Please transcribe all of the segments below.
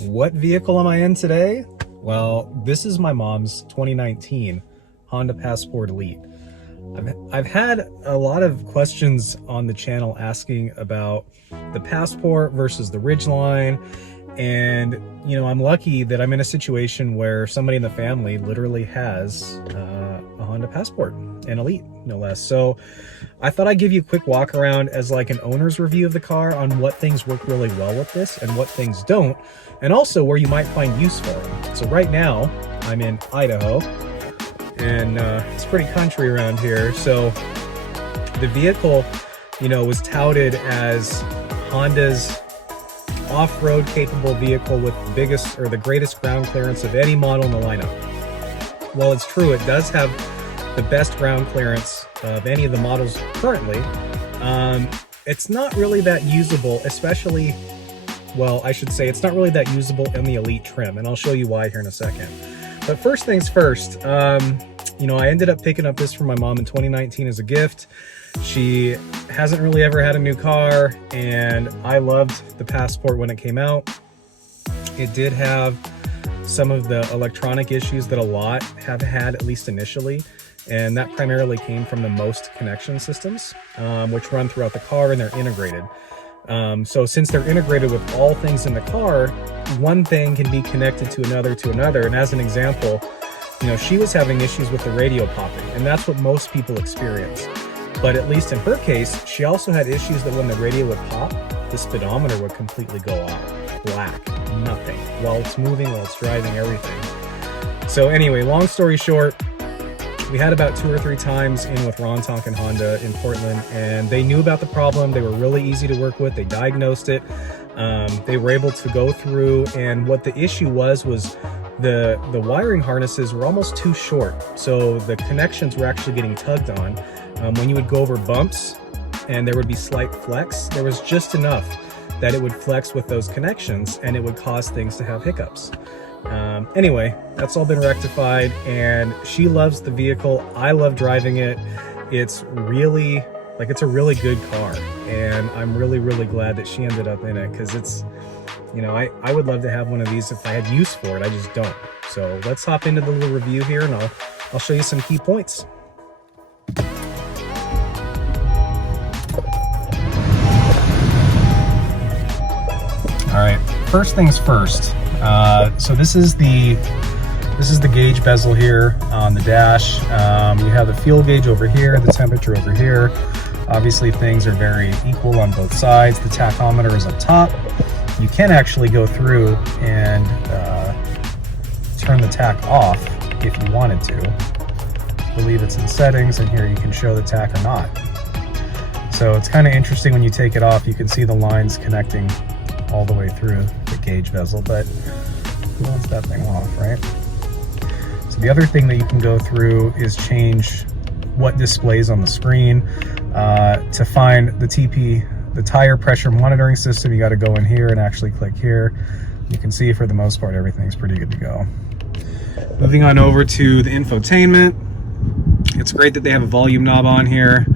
What vehicle am I in today? Well, this is my mom's 2019 Honda Passport Elite. I've had a lot of questions on the channel asking about the Passport versus the Ridgeline, and you know, I'm lucky that I'm in a situation where somebody in the family literally has a Honda Passport, an Elite, no less. So I thought I'd give you a quick walk around as like an owner's review of the car on what things work really well with this and what things don't, and also where you might find use for them. So right now I'm in Idaho, and it's pretty country around here. So the vehicle, you know, was touted as Honda's off-road capable vehicle with the biggest or the greatest ground clearance of any model in the lineup. Well, it's true, it does have the best ground clearance of any of the models currently. It's not really that usable, especially, well, I should say it's not really that usable in the Elite trim, and I'll show you why here in a second. But first things first, you know, I ended up picking up this for my mom in 2019 as a gift. She hasn't really ever had a new car, and I loved the Passport when it came out. It did have some of the electronic issues that a lot have had, at least initially, and that primarily came from the most connection systems, which run throughout the car, and they're integrated. So since they're integrated with all things in the car, one thing can be connected to another, and as an example, you know, she was having issues with the radio popping, and that's what most people experience. But at least in her case, she also had issues that when the radio would pop, the speedometer would completely go off, black, nothing, while it's moving, while it's driving, everything. So anyway, long story short, we had about 2 or 3 times in with Ron Tonkin Honda in Portland, and they knew about the problem. They were really easy to work with. They diagnosed it. They were able to go through, and what the issue was the wiring harnesses were almost too short. So the connections were actually getting tugged on. When you would go over bumps and there would be slight flex, there was just enough that it would flex with those connections and it would cause things to have hiccups. Anyway, that's all been rectified, and she loves the vehicle. I love driving it. It's really, like, it's a really good car, and I'm really, really glad that she ended up in it, because it's, you know, I would love to have one of these if I had use for it. I just don't. So let's hop into the little review here, and I'll show you some key points. All right, first things first. So this is the gauge bezel here on the dash. You have the fuel gauge over here, the temperature over here. Obviously things are very equal on both sides. The tachometer is up top. You can actually go through and turn the tach off if you wanted to. I believe it's in settings, and here you can show the tach or not. So it's kind of interesting when you take it off, you can see the lines connecting all the way through the gauge bezel, but who wants that thing off, right? So the other thing that you can go through is change what displays on the screen. To find the TP, the tire pressure monitoring system, you got to go in here and actually click here. You can see for the most part everything's pretty good to go. Moving on over to the infotainment, it's great that they have a volume knob on here.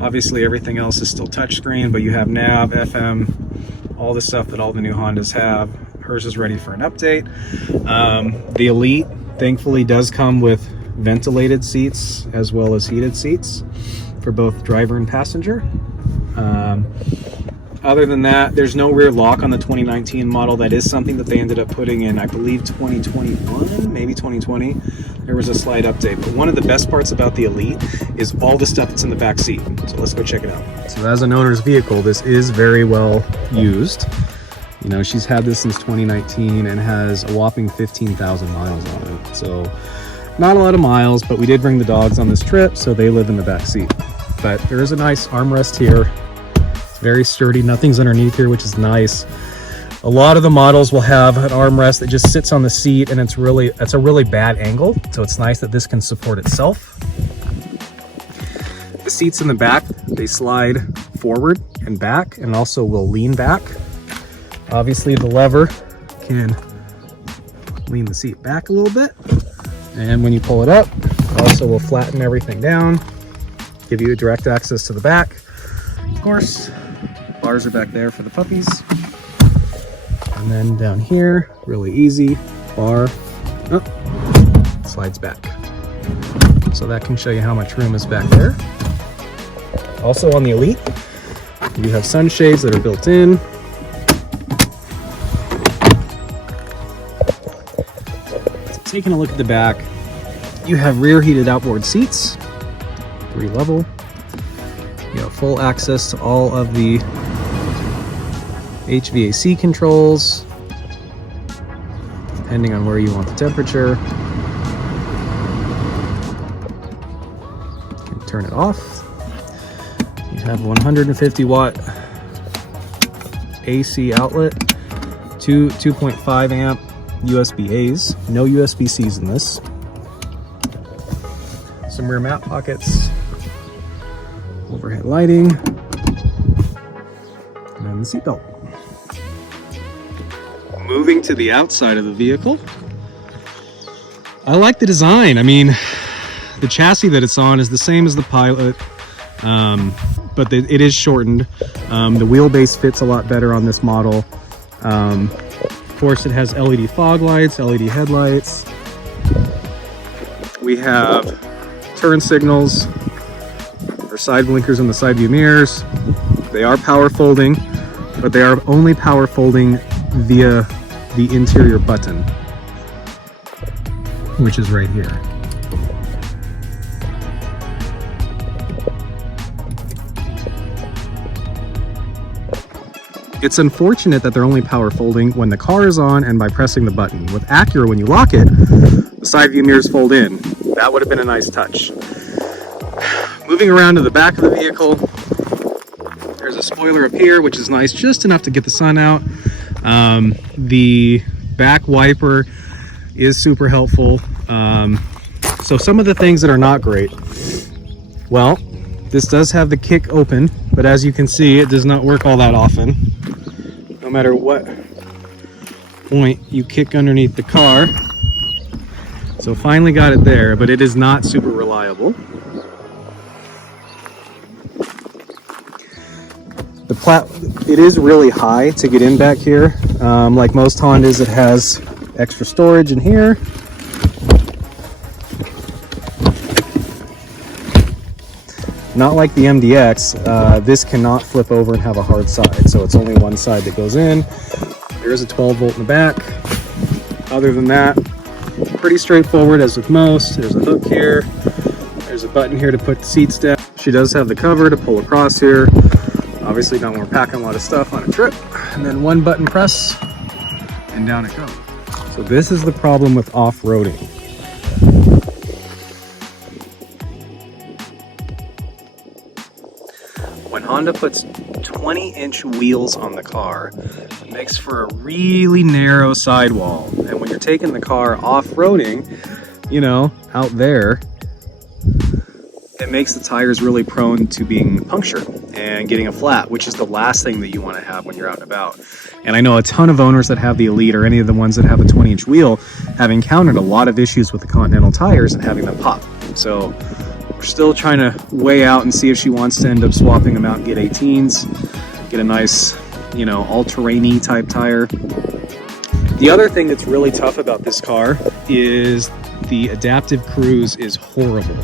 Obviously everything else is still touchscreen, but you have nav, FM, all the stuff that all the new Hondas have. Hers is ready for an update. The Elite thankfully does come with ventilated seats as well as heated seats for both driver and passenger. Other than that, there's no rear lock on the 2019 model. That is something that they ended up putting in, I believe, 2021, maybe 2020. There was a slight update. But one of the best parts about the Elite is all the stuff that's in the back seat. So let's go check it out. So as an owner's vehicle, this is very well used. You know, she's had this since 2019 and has a whopping 15,000 miles on it. So not a lot of miles, but we did bring the dogs on this trip, so they live in the back seat. But there is a nice armrest here. It's very sturdy. Nothing's underneath here, which is nice. A lot of the models will have an armrest that just sits on the seat, and it's a really bad angle. So it's nice that this can support itself. The seats in the back, they slide forward and back, and also will lean back. Obviously the lever can lean the seat back a little bit. And when you pull it up, it also will flatten everything down, give you direct access to the back. Of course, bars are back there for the puppies. And then down here, really easy, bar, slides back. So that can show you how much room is back there. Also on the Elite, you have sunshades that are built in. So taking a look at the back, you have rear heated outboard seats, 3-level. You have full access to all of the HVAC controls, depending on where you want the temperature. You can turn it off. You have 150 watt AC outlet, 2.5 amp USB A's, no USB C's in this. Some rear mat pockets, overhead lighting, and the seatbelt. Moving to the outside of the vehicle, I like the design. I mean, the chassis that it's on is the same as the Pilot, but it is shortened. The wheelbase fits a lot better on this model. Of course, it has LED fog lights, LED headlights. We have turn signals, or side blinkers in the side view mirrors. They are power folding, but they are only power folding via the interior button, which is right here. It's unfortunate that they're only power folding when the car is on and by pressing the button. With Acura, when you lock it, the side view mirrors fold in. That would have been a nice touch. Moving around to the back of the vehicle, there's a spoiler up here, which is nice, just enough to get the sun out. The back wiper is super helpful. So some of the things that are not great, well, this does have the kick open, but as you can see, it does not work all that often. No matter what point you kick underneath the car. So finally got it there, but it is not super reliable. It is really high to get in back here. Like most Hondas, it has extra storage in here. Not like the MDX, this cannot flip over and have a hard side, so it's only one side that goes in. There's a 12 volt in the back. Other than that, pretty straightforward as with most. There's a hook here. There's a button here to put the seats down. She does have the cover to pull across here. Obviously not when we're packing a lot of stuff on a trip. And then one button press and down it goes. So this is the problem with off-roading. When Honda puts 20-inch wheels on the car, it makes for a really narrow sidewall. And when you're taking the car off-roading, you know, out there, it makes the tires really prone to being punctured and getting a flat, which is the last thing that you want to have when you're out and about. And I know a ton of owners that have the Elite or any of the ones that have a 20-inch wheel have encountered a lot of issues with the Continental tires and having them pop. So we're still trying to weigh out and see if she wants to end up swapping them out and get 18s, get a nice, you know, all-terrain-y type tire. The other thing that's really tough about this car is the adaptive cruise is horrible.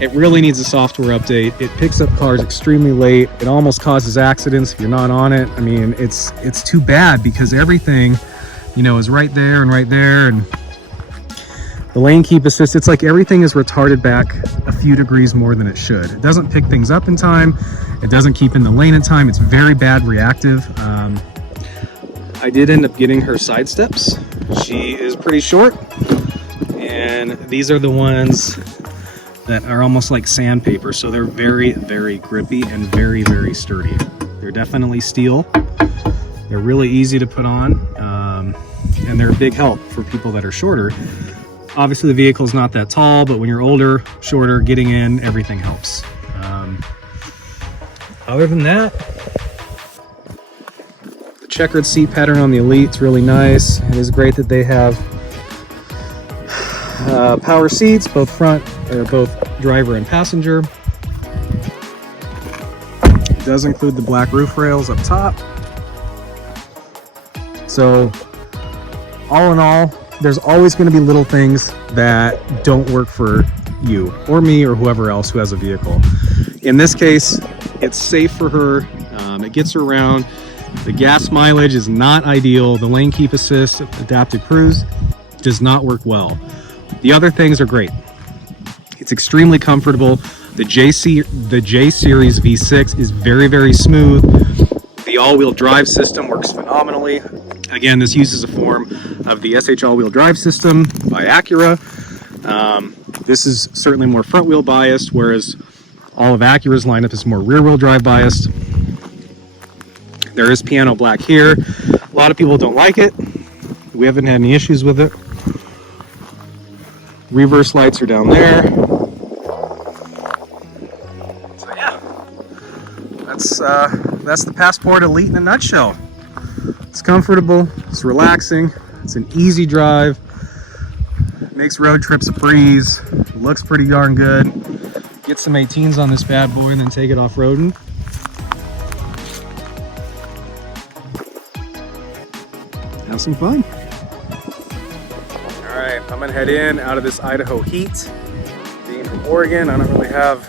It really needs a software update. It picks up cars extremely late. It almost causes accidents if you're not on it. I mean, it's too bad because everything, you know, is right there and right there. And the lane keep assist, it's like everything is retarded back a few degrees more than it should. It doesn't pick things up in time. It doesn't keep in the lane in time. It's very bad reactive. I did end up getting her side steps. She is pretty short. And these are the ones that are almost like sandpaper, so they're very, very grippy and very, very sturdy. They're definitely steel. They're really easy to put on, and they're a big help for people that are shorter. Obviously, the vehicle's not that tall, but when you're older, shorter, getting in, everything helps. Other than that, the checkered seat pattern on the Elite's really nice. It is great that they have power seats, both front or both driver and passenger. It does include the black roof rails up top. So all in all, there's always going to be little things that don't work for you or me or whoever else who has a vehicle. In this case, it's safe for her. It gets her around. The gas mileage is not ideal. The lane keep assist, adaptive cruise does not work well. The other things are great. It's extremely comfortable. The J Series V6 is very, very smooth. The all-wheel drive system works phenomenally. Again, this uses a form of the SH all-wheel drive system by Acura. This is certainly more front-wheel biased, whereas all of Acura's lineup is more rear-wheel drive biased. There is piano black here. A lot of people don't like it. We haven't had any issues with it. Reverse lights are down there. So yeah, that's the Passport Elite in a nutshell. It's comfortable, it's relaxing, it's an easy drive, makes road trips a breeze, looks pretty darn good. Get some 18s on this bad boy and then take it off-roading. Have some fun. All right, I'm gonna head in out of this Idaho heat. Being from Oregon, I don't really have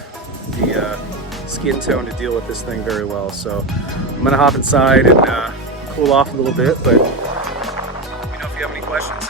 the skin tone to deal with this thing very well, so I'm gonna hop inside and cool off a little bit. But let me know if you have any questions.